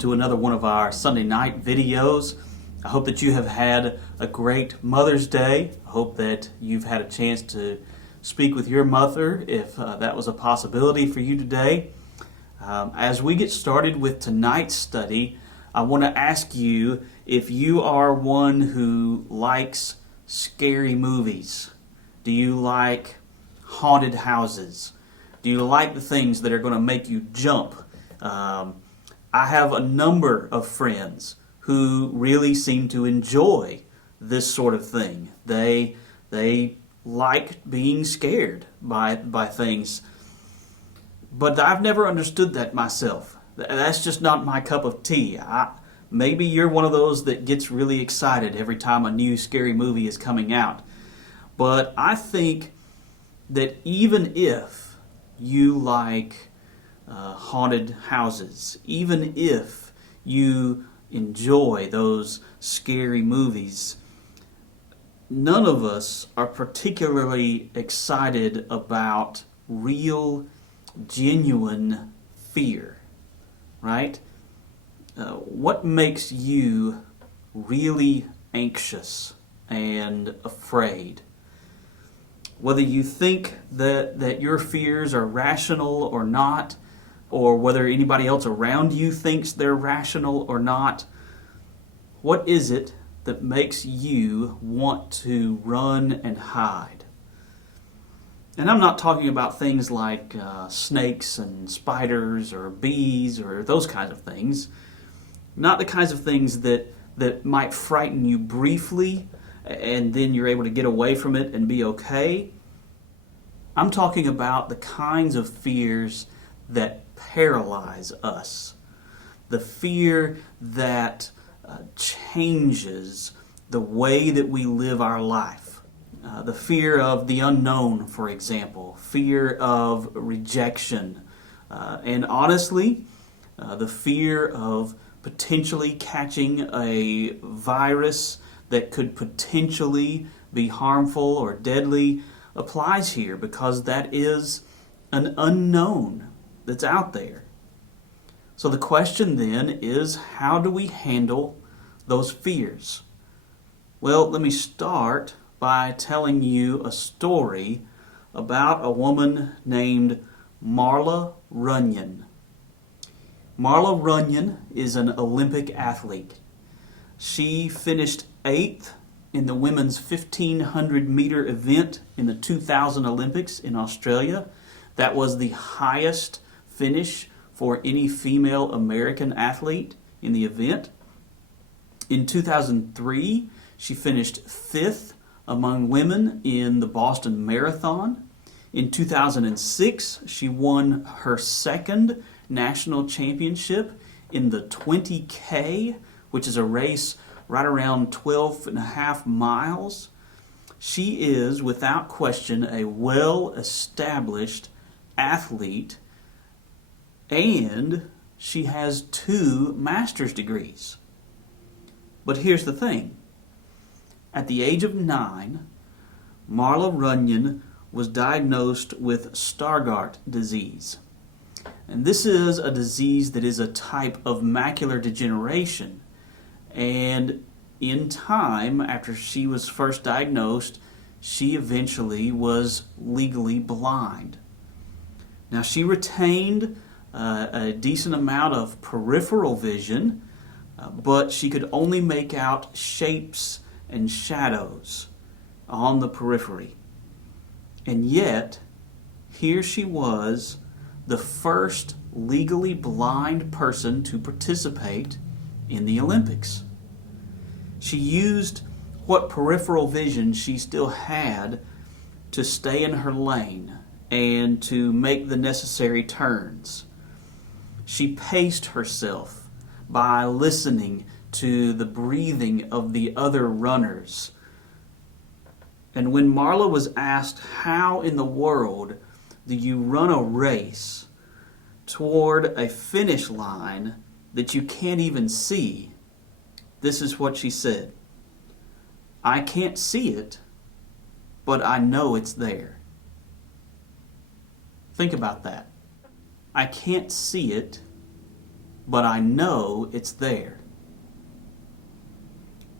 to another one of our Sunday night videos. I hope that you have had a great Mother's Day. I hope that you've had a chance to speak with your mother if that was a possibility for you today. As we get started with tonight's study, I want to ask you if you are one who likes scary movies. Do you like haunted houses? Do you like the things that are going to make you jump? I have a number of friends who really seem to enjoy this sort of thing. They like being scared by things. But I've never understood that myself. That's just not my cup of tea. Maybe you're one of those that gets really excited every time a new scary movie is coming out. But I think that even if you like haunted houses, even if you enjoy those scary movies, none of us are particularly excited about real, genuine fear, right? What makes you really anxious and afraid? Whether you think that your fears are rational or not, or whether anybody else around you thinks they're rational or not, what is it that makes you want to run and hide? And I'm not talking about things like snakes and spiders or bees or those kinds of things. Not the kinds of things that might frighten you briefly and then you're able to get away from it and be okay. I'm talking about the kinds of fears that paralyze us. The fear that changes the way that we live our life. The fear of the unknown, for example. Fear of rejection. And honestly, the fear of potentially catching a virus that could potentially be harmful or deadly applies here, because that is an unknown that's out there. So the question then is, how do we handle those fears? Well, let me start by telling you a story about a woman named Marla Runyon. Marla Runyon is an Olympic athlete. She finished 8th in the women's 1,500 meter event in the 2000 Olympics in Australia. That was the highest finish for any female American athlete in the event. In 2003, she finished 5th among women in the Boston Marathon. In 2006, she won her second national championship in the 20K, which is a race right around 12 and a half miles. She is, without question, a well-established athlete, and she has 2 master's degrees. But here's the thing. At the age of 9, Marla Runyon was diagnosed with Stargardt disease. And this is a disease that is a type of macular degeneration. And in time, after she was first diagnosed, she eventually was legally blind. Now, she retained a decent amount of peripheral vision, but she could only make out shapes and shadows on the periphery. And yet, here she was, the first legally blind person to participate in the Olympics. She used what peripheral vision she still had to stay in her lane and to make the necessary turns. She paced herself by listening to the breathing of the other runners. And when Marla was asked, how in the world do you run a race toward a finish line that you can't even see? This is what she said. I can't see it, but I know it's there. Think about that. I can't see it, but I know it's there.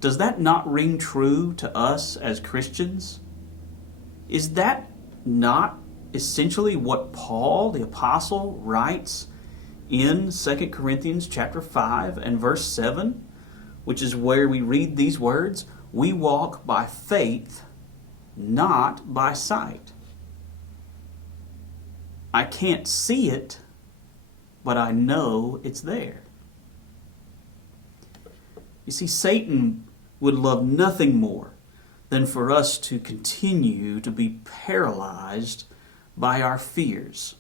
Does that not ring true to us as Christians? Is that not essentially what Paul, the apostle, writes in 2 Corinthians chapter 5 and verse 7, which is where we read these words, "We walk by faith, not by sight." I can't see it, but I know it's there. You see, Satan would love nothing more than for us to continue to be paralyzed by our fears.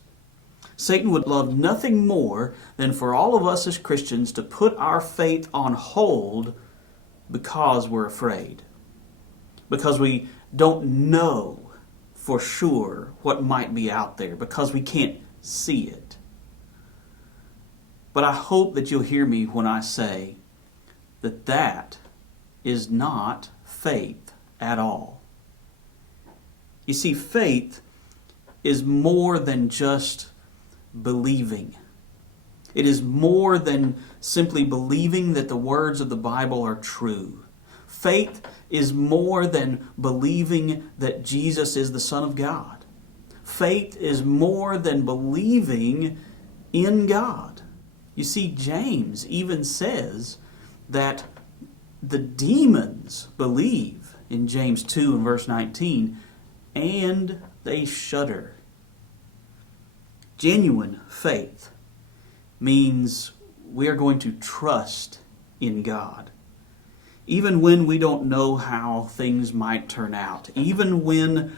Satan would love nothing more than for all of us as Christians to put our faith on hold because we're afraid. Because we don't know for sure what might be out there. Because we can't see it. But I hope that you'll hear me when I say that that is not faith at all. You see, faith is more than just believing. It is more than simply believing that the words of the Bible are true. Faith is more than believing that Jesus is the Son of God. Faith is more than believing in God. You see, James even says that the demons believe in James 2 and verse 19, and they shudder. Genuine faith means we are going to trust in God. Even when we don't know how things might turn out, even when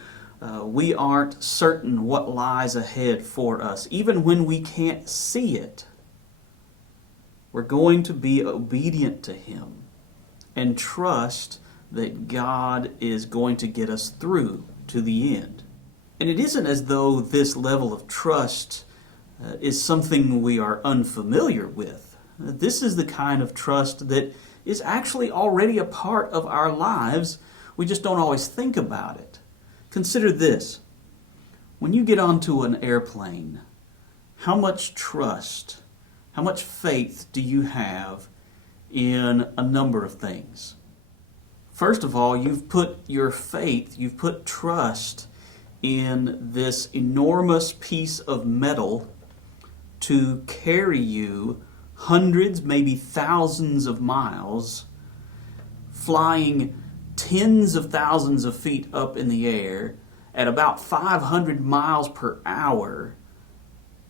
we aren't certain what lies ahead for us, even when we can't see it, we're going to be obedient to Him and trust that God is going to get us through to the end. And it isn't as though this level of trust is something we are unfamiliar with. This is the kind of trust that is actually already a part of our lives. We just don't always think about it. Consider this. When you get onto an airplane, how much trust, how much faith do you have in a number of things? First of all, you've put your faith, you've put trust in this enormous piece of metal to carry you hundreds, maybe thousands of miles, flying tens of thousands of feet up in the air at about 500 miles per hour,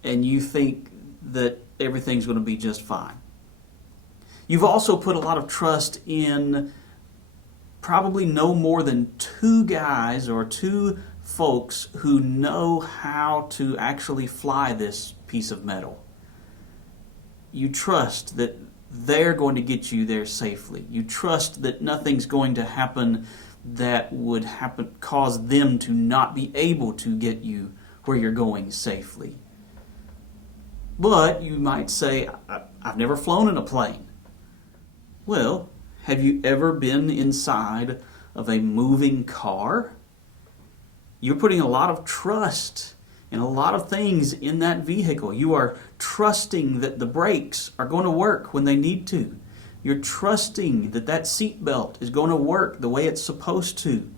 and you think that everything's going to be just fine. You've also put a lot of trust in probably no more than two guys or two folks who know how to actually fly this piece of metal. You trust that they're going to get you there safely. You trust that nothing's going to happen that would cause them to not be able to get you where you're going safely. But you might say, I've never flown in a plane. Well, have you ever been inside of a moving car? You're putting a lot of trust in a lot of things in that vehicle. You are trusting that the brakes are going to work when they need to. You're trusting that that seatbelt is going to work the way it's supposed to.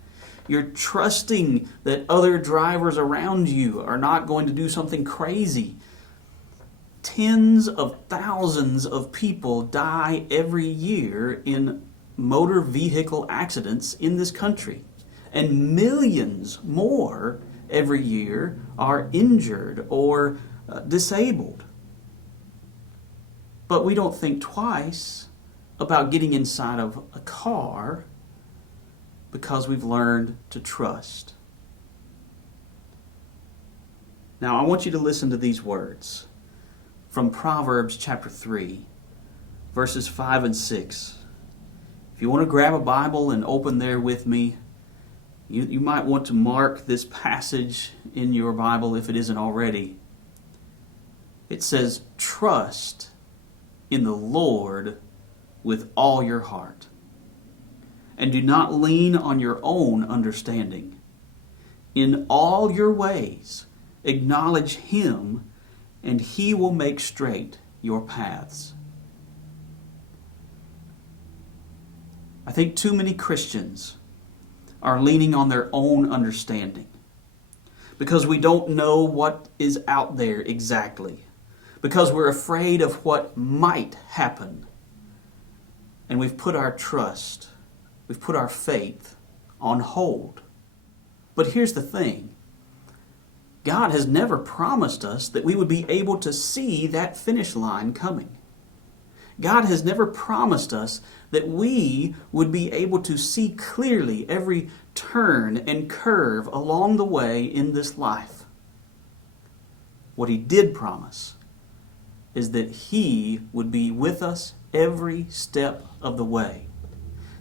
You're trusting that other drivers around you are not going to do something crazy. Tens of thousands of people die every year in motor vehicle accidents in this country. And millions more every year are injured or disabled. But we don't think twice about getting inside of a car because we've learned to trust. Now, I want you to listen to these words from Proverbs chapter 3, verses 5 and 6. If you want to grab a Bible and open there with me, you might want to mark this passage in your Bible if it isn't already. It says, "Trust in the Lord with all your heart, and do not lean on your own understanding. In all your ways acknowledge Him, and He will make straight your paths." I think too many Christians are leaning on their own understanding because we don't know what is out there exactly, because we're afraid of what might happen. And we've put our trust, we've put our faith on hold. But here's the thing. God has never promised us that we would be able to see that finish line coming. God has never promised us that we would be able to see clearly every turn and curve along the way in this life. What He did promise is that He would be with us every step of the way.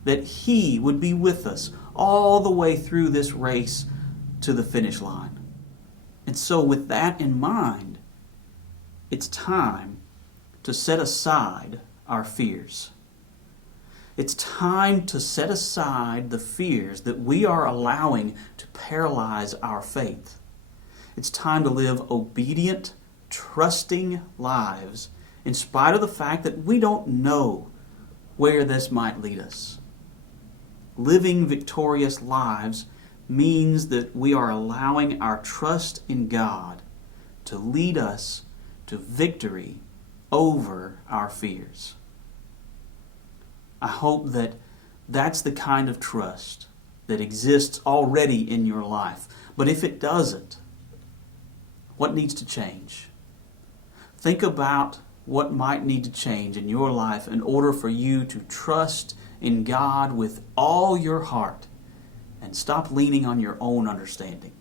That He would be with us all the way through this race to the finish line. And so with that in mind, it's time to set aside our fears. It's time to set aside the fears that we are allowing to paralyze our faith. It's time to live obedient, trusting lives in spite of the fact that we don't know where this might lead us. Living victorious lives means that we are allowing our trust in God to lead us to victory over our fears. I hope that that's the kind of trust that exists already in your life. But if it doesn't, what needs to change? Think about what might need to change in your life in order for you to trust in God with all your heart and stop leaning on your own understanding.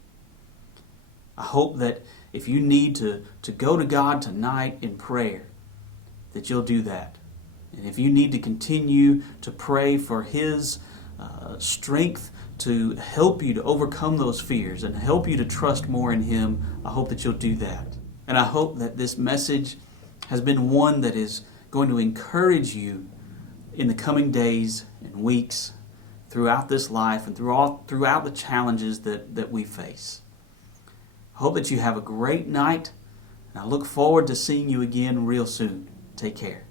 I hope that if you need to go to God tonight in prayer, that you'll do that. And if you need to continue to pray for His strength to help you to overcome those fears and help you to trust more in Him, I hope that you'll do that. And I hope that this message has been one that is going to encourage you in the coming days and weeks throughout this life and throughout the challenges that we face. I hope that you have a great night, and I look forward to seeing you again real soon. Take care.